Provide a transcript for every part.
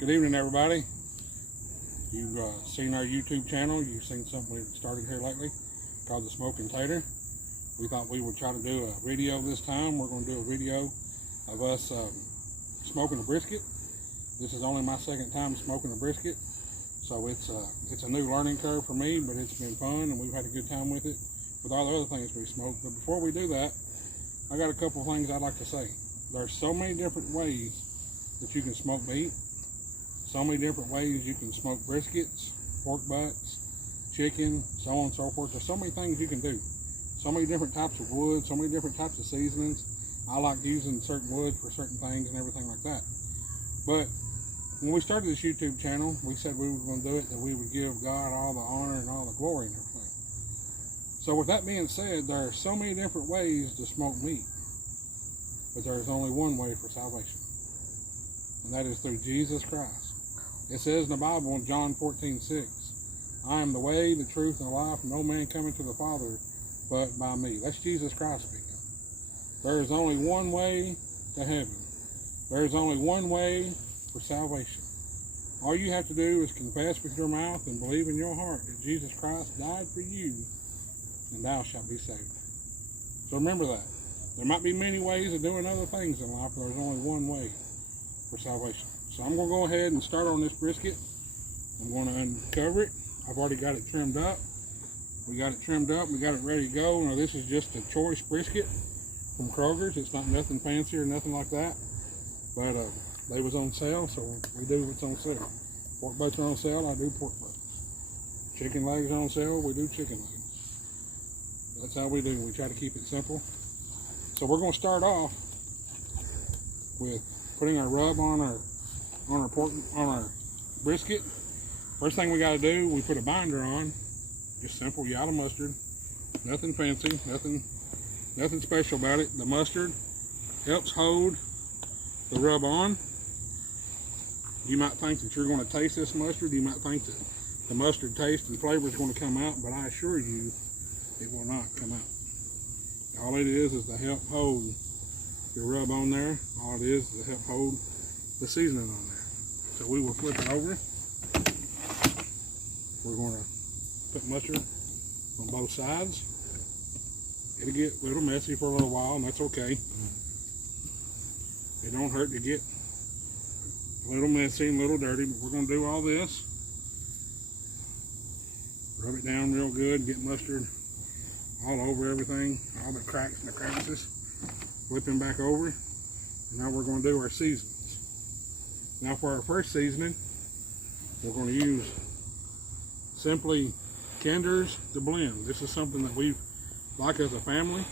Good evening, everybody. You've seen our YouTube channel. You've seen something we've started here lately called the Smokin Tater. We thought we would try to do a video this time. We're going to do a video of us smoking a brisket. This is only my second time smoking a brisket, so it's a new learning curve for me, but it's been fun and we've had a good time with it with all the other things we smoke. But before we do that, I got a couple of things I'd like to say. There's so many different ways that you can smoke meat. So many different ways you can smoke briskets, pork butts, chicken, so on and so forth. There's so many things you can do. So many different types of wood, so many different types of seasonings. I like using certain wood for certain things and everything like that. But when we started this YouTube channel, we said we were going to do it, that we would give God all the honor and all the glory and everything. So with that being said, there are so many different ways to smoke meat. But there is only one way for salvation. And that is through Jesus Christ. It says in the Bible in John 14:6, I am the way, the truth, and the life. No man coming to the Father but by me. That's Jesus Christ speaking. There is only one way to heaven. There is only one way for salvation. All you have to do is confess with your mouth and believe in your heart that Jesus Christ died for you, and thou shalt be saved. So remember that. There might be many ways of doing other things in life, but there's only one way for salvation. So I'm going to go ahead and start on this brisket. I'm going to uncover it. I've already got it trimmed up. We got it trimmed up. We got it ready to go. Now this is just a choice brisket from Kroger's. It's not nothing fancy or nothing like that. But they was on sale, so we do what's on sale. Pork butts are on sale, I do pork butts. Chicken legs are on sale, we do chicken legs. That's how we do. We try to keep it simple. So we're going to start off with putting our rub on our brisket. First thing we got to do, we put a binder on, just simple yellow mustard, nothing fancy, nothing special about it. The mustard helps hold the rub on. You might think that you're going to taste this mustard. You might think that the mustard taste and flavor is going to come out, but I assure you, it will not come out. All it is to help hold your rub on there. All it is to help hold the seasoning on there. So we will flip it over. We're going to put mustard on both sides. It'll get a little messy for a little while, and that's okay. It don't hurt to get a little messy and a little dirty, but we're going to do all this. Rub it down real good, get mustard all over everything, all the cracks and the crevices. Flip them back over. And now we're going to do our seasonings. Now for our first seasoning, we're going to use simply Kinder's to blend. This is something that we like as a family.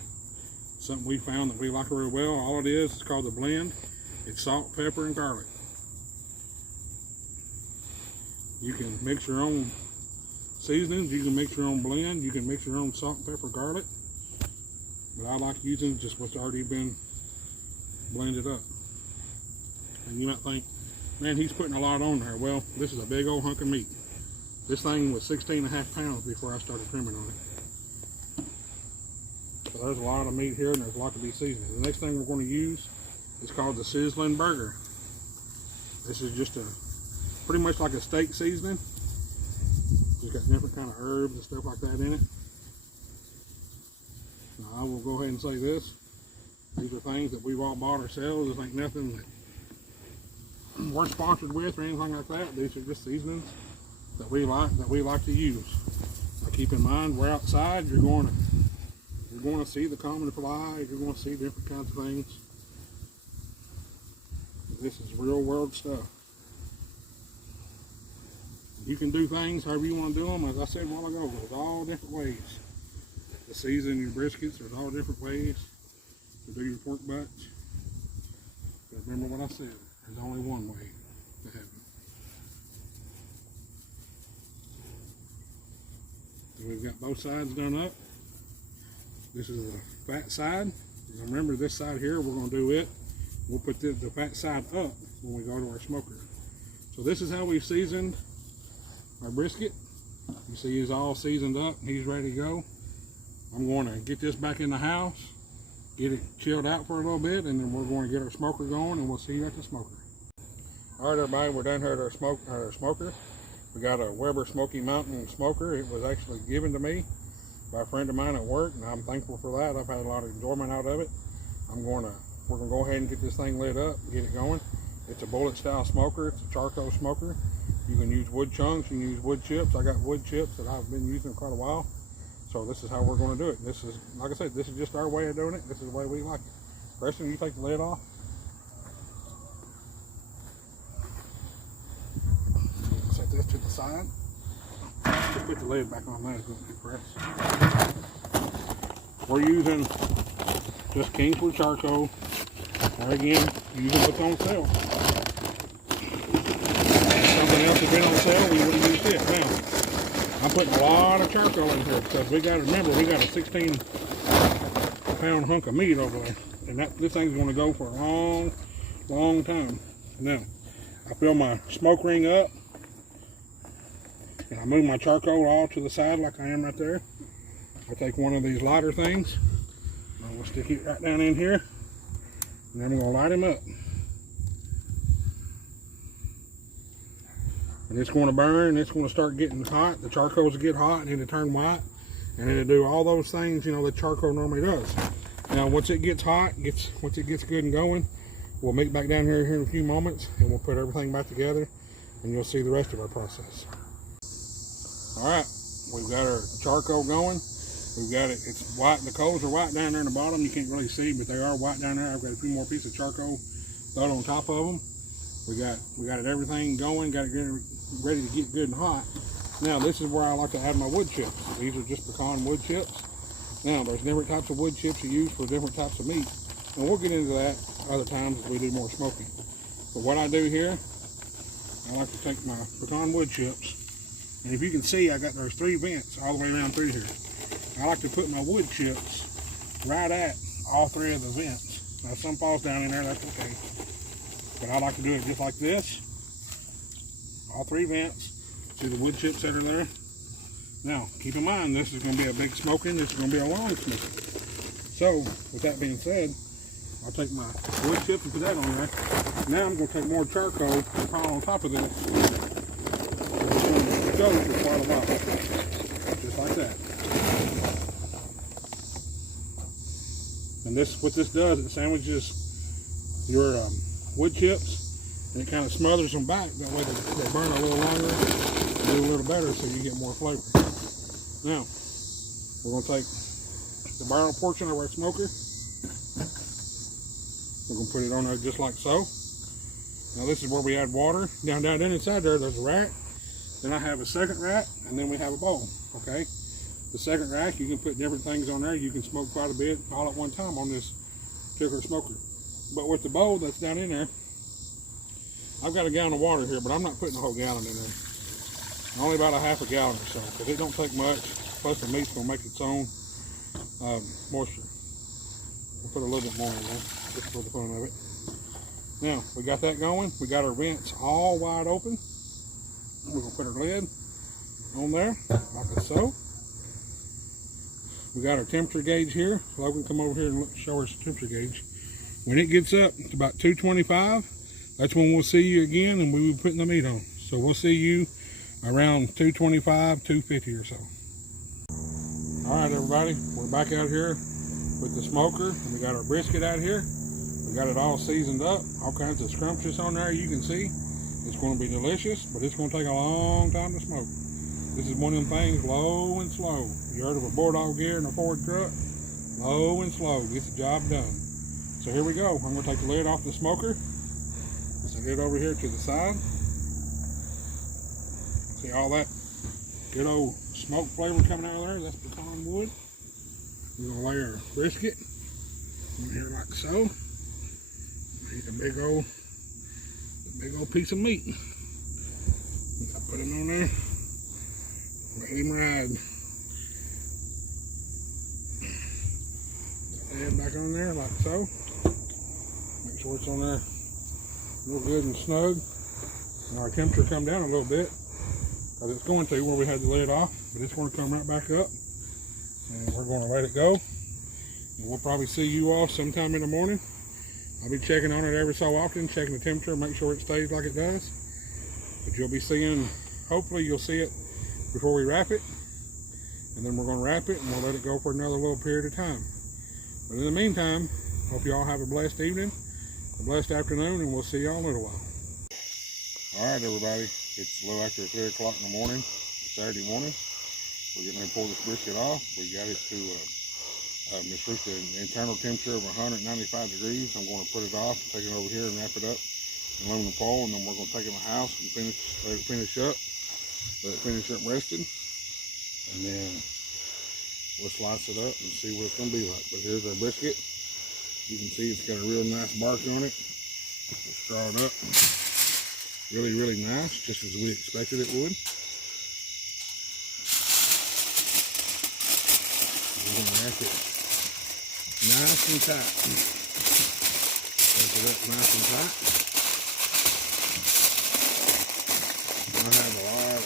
Something we found that we like really well. All it is called the blend. It's salt, pepper, and garlic. You can mix your own seasonings. You can mix your own blend. You can mix your own salt, pepper, garlic. But I like using just what's already been blended up. And you might think, man, he's putting a lot on there. Well, this is a big old hunk of meat. This thing was 16.5 pounds before I started trimming on it. So there's a lot of meat here and there's a lot to be seasoned. The next thing we're going to use is called the sizzling burger. This is just pretty much like a steak seasoning. It's got different kind of herbs and stuff like that in it. Now I will go ahead and say this. These are things that we've all bought ourselves. This ain't nothing that we're sponsored with or anything like that. These are just seasonings that we like to use. Now keep in mind, we're outside. You're going to see the common fly. You're going to see different kinds of things. This is real world stuff. You can do things however you want to do them. As I said a while ago, there's all different ways to season your briskets. There's all different ways to do your pork butts. But remember what I said. There's only one way to heaven. So we've got both sides done up. This is the fat side. Remember this side here, we're going to do it. We'll put the fat side up when we go to our smoker. So this is how we've seasoned our brisket. You see he's all seasoned up. He's ready to go. I'm going to get this back in the house, get it chilled out for a little bit, and then we're going to get our smoker going, and we'll see you at the smoker. All right, everybody, we're down here at our smoker. We got a Weber Smoky Mountain smoker. It was actually given to me by a friend of mine at work, and I'm thankful for that. I've had a lot of enjoyment out of it. We're gonna go ahead and get this thing lit up and get it going. It's a bullet style smoker. It's a charcoal smoker. You can use wood chunks, you can use wood chips. I got wood chips that I've been using for quite a while. So this is how we're gonna do it. This is, like I said, this is just our way of doing it. This is the way we like it. Preston, you take the lid off. Set this to the side. Just put the lid back on that. Press. We're using just Kingswood charcoal. Or again, using what's on sale. If something else had been on sale, we would have used it. Now, I'm putting a lot of charcoal in here because we got to remember we got a 16-pound hunk of meat over there, and this thing's going to go for a long, long time. Now, I fill my smoke ring up, and I move my charcoal all to the side like I am right there. I take one of these lighter things. I'm going to stick it right down in here. And then I'm going to light him up. And it's going to burn, and it's going to start getting hot. The charcoals will get hot, and it'll turn white. And it'll do all those things, you know, that charcoal normally does. Now, once it gets hot, once it gets good and going, we'll meet back down here in a few moments, and we'll put everything back together, and you'll see the rest of our process. All right, we've got our charcoal going. We've got it, it's white, the coals are white down there in the bottom. You can't really see, but they are white down there. I've got a few more pieces of charcoal thrown on top of them. We got it everything going, got it ready to get good and hot. Now this is where I like to add my wood chips. These are just pecan wood chips. Now there's different types of wood chips you use for different types of meat. And we'll get into that other times as we do more smoking. But what I do here, I like to take my pecan wood chips. And if you can see, there's 3 vents all the way around through here. I like to put my wood chips right at all 3 of the vents. Now, if some falls down in there, that's okay. But I like to do it just like this. All 3 vents. See the wood chips that are there? Now, keep in mind, this is going to be a big smoking. This is going to be a long smoking. So, with that being said, I'll take my wood chips and put that on there. Now I'm going to take more charcoal and pile on top of this. And it's going to go for quite a while. Just like that. And what this does, it sandwiches your wood chips, and it kind of smothers them back. That way they burn a little longer, and do a little better, so you get more flavor. Now, we're going to take the barrel portion of our smoker. We're going to put it on there just like so. Now this is where we add water. Down inside there's a rack. Then I have a second rack, and then we have a bowl, okay? The second rack, you can put different things on there. You can smoke quite a bit all at one time on this particular smoker. But with the bowl that's down in there, I've got a gallon of water here, but I'm not putting a whole gallon in there. Only about a half a gallon or so, because it don't take much. Plus the meat's gonna make its own moisture. We'll put a little bit more in there, just for the fun of it. Now, we got that going. We got our vents all wide open. We're gonna put our lid on there, like so. We got our temperature gauge here. Logan, come over here and show us the temperature gauge. When it gets up to about 225, that's when we'll see you again, and we will be putting the meat on. So we'll see you around 225, 250 or so. All right, everybody, we're back out here with the smoker, and we got our brisket out here. We got it all seasoned up, all kinds of scrumptious on there. You can see it's going to be delicious, but it's going to take a long time to smoke. This is one of them things, low and slow. You heard of a Bulldog gear and a Ford truck? Low and slow, gets the job done. So here we go. I'm going to take the lid off the smoker. Set it over here to the side. See all that good old smoke flavor coming out of there? That's pecan wood. We're going to lay our brisket in here like so. Eat a big old piece of meat. I put it on there. Let him ride. Head back on there like so. Make sure it's on there real good and snug. And our temperature come down a little bit, because it's going to where we had the lid off, but it's going to come right back up. And we're going to let it go. And we'll probably see you all sometime in the morning I'll be checking on it every so often, checking the temperature, make sure it stays like it does. But you'll be seeing, hopefully you'll see it before we wrap it. And then we're going to wrap it and we'll let it go for another little period of time. But in the meantime, hope you all have a blessed evening, a blessed afternoon, and we'll see y'all in a little while. All right, everybody. It's a little after 3 o'clock in the morning, Saturday morning. We're getting ready to pull this brisket off. We got it to it's reached an internal temperature of 195 degrees. I'm going to put it off, take it over here and wrap it up in aluminum foil, and then we're going to take it in the house and let it finish up resting, and then we'll slice it up and see what it's going to be like. But here's our brisket. You can see it's got a real nice bark on it. It's strawed up. Really, really nice, just as we expected it would. We're going to wrap it nice and tight. Wrap it up nice and tight. I have a lot of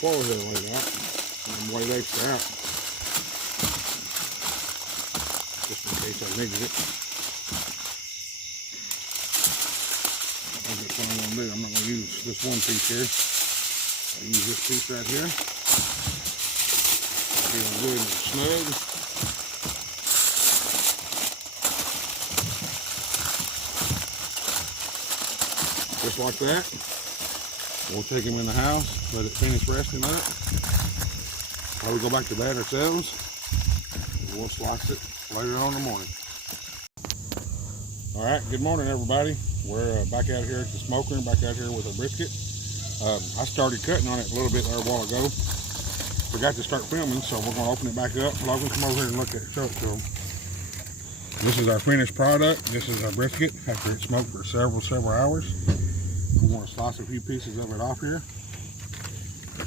foil here laid out. I'm laid extra out, just in case I needed it. That's what I'm going to do. I'm not going to use this one piece here. I'll use this piece right here. Get it good and snug. Just like that. We'll take them in the house, let it finish resting up. While we go back to bed ourselves, we'll slice it later on in the morning. All right, good morning, everybody. We're back out here at the smoker, back out here with our brisket. I started cutting on it a little bit there a while ago. Forgot to start filming, so we're going to open it back up. Logan, come over here and look at it, show it to them. This is our finished product. This is our brisket after it's smoked for several hours. I'm going to slice a few pieces of it off here,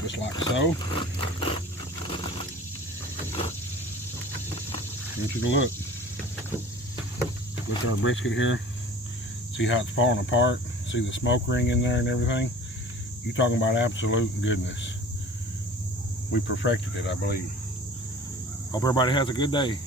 just like so. I want you to look. Look at our brisket here. See how it's falling apart. See the smoke ring in there and everything. You're talking about absolute goodness. We perfected it, I believe. Hope everybody has a good day.